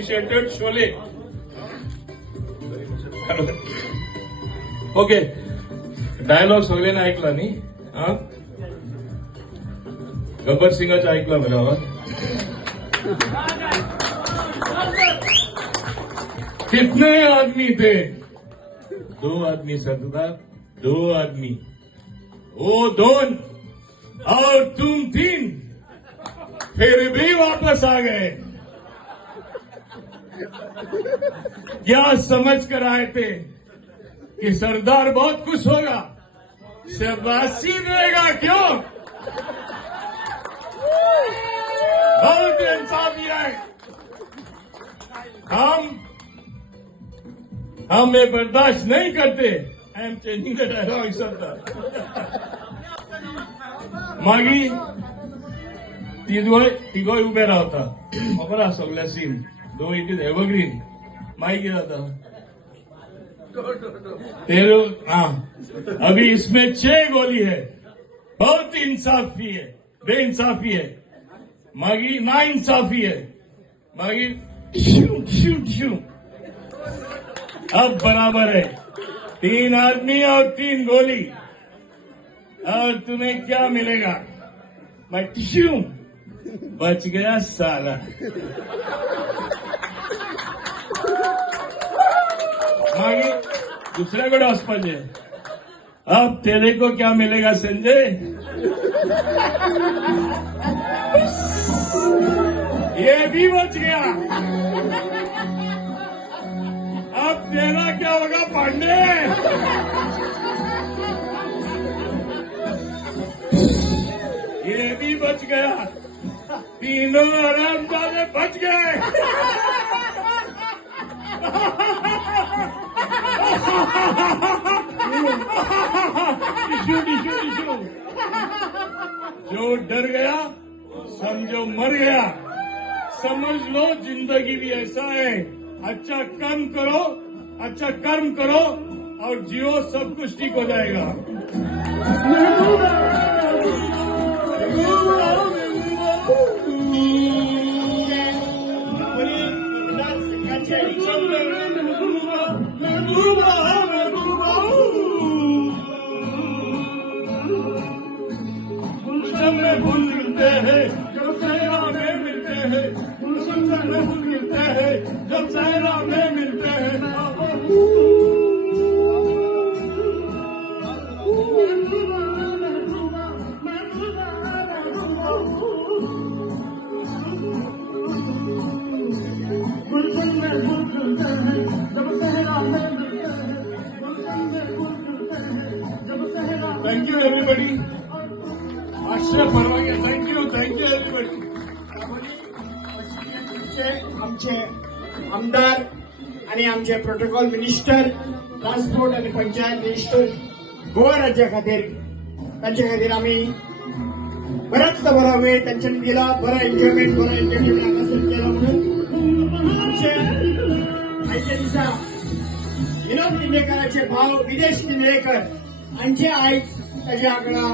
Initiated Sholay. Okay, dialogue सगळ्यांनी ऐकला नी? हा, गब्बर सिंगाचा ऐकला मेरा आवाज? कितने आदमी थे? 2 आदमी सरदार, 2 आदमी. वो 2 और तुम 3 फिर भी वापस आ गए. क्या समझ कर आए थे कि सरदार बहुत खुश होगा, शाबाशी देगा? क्यों? बहुत इंसाफी है. हम ये बर्दाश्त नहीं करते. I am changing the dialogue Sardar. मागी तिघोय उभे राहता. खबर सगळ्या सीन 2 इट इज एव्हरग्रीन. माहिती जाता तेरो. हाँ, अभी इसमें 6 गोली है. बहुत इंसाफी है, बेइंसाफी है. मागी ना इंसाफी है. मागी शू शू शू. अब बराबर है. 3 आदमी और 3 गोली. और तुम्हें क्या मिलेगा? मैं टिश्यू. बच गया साला. मागे दुसऱ्याकडे हॉस्पिटल है. अब तेरे को क्या मिलेगा संजय? ये भी बच गया. अब तेरा क्या होगा पांडे? ये भी बच गया. तीनों आरामदादे बच गए. टिशू. जो डर गया समझो मर गया. समझ लो जिंदगी भी ऐसा है. अच्छा कर्म करो और जियो, सब कुछ ठीक हो जाएगा. गुलशन में फूल मिलते हैं जब सहरा में मिलते हैं. गुलशन में फूल मिलते हैं जब सहरा में मिलते हैं. गुलशन में फूल खिलते हैं जब सहरा में मिलते हैं. गुलशन में फूल खिलते हैं जब सहरा. Thank you everybody. परवानगी. Thank you everybody. आमचे आमदार आणि आमचे प्रोटोकॉल मिनिस्टर, ट्रान्सपोर्ट आणि पंचायत मिनिस्टर गोवा राज्या खातीर, तांचे खातीर आमी बराच बरो वेळ तांच्यांनी दिला. बरो एन्जॉयमेंट हांगासर केलो म्हणून आमचे आयच्या दिसा विनोद किंदेकराचे भाव विदेश किंदेकर हांचे आयज ताच्या आंगणा